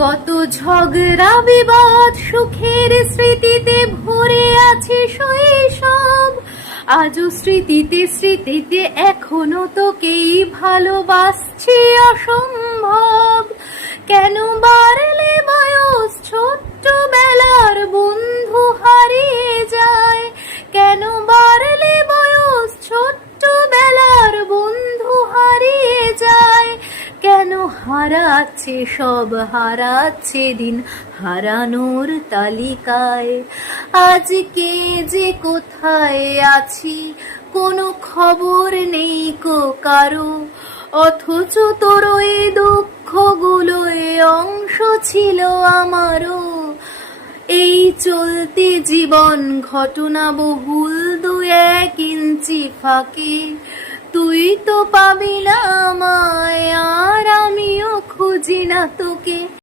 কত ঝগড়া বিবাদ সুখের স্মৃতিতে ভরে আছে শৈশব। আজও স্মৃতিতে স্মৃতিতে এখনো তোকেই ভালোবাসছি অসম্ভব। কেন বাড়লে বয়স ছোট্ট বেলার বন্ধু হারিয়ে যায়? কেন বাড়লে বয়স ছোট্ট বেলার বন্ধু হারিয়ে যায়? কেন হারাচ্ছে সব হারাচ্ছে দিন হারানোর তালিকায়? আজকে যে কোথায় আছি কোনো খবর নেই কো কারো, অথচ তোর ওই দুঃখগুলোয় অংশ ছিল আমারও। এই চলতি জীবন ঘটনা বহুল 2-1 ইঞ্চি ফাঁকে, তুই তো পাবি না আমায় আর আমিও খুঁজি না তোকে।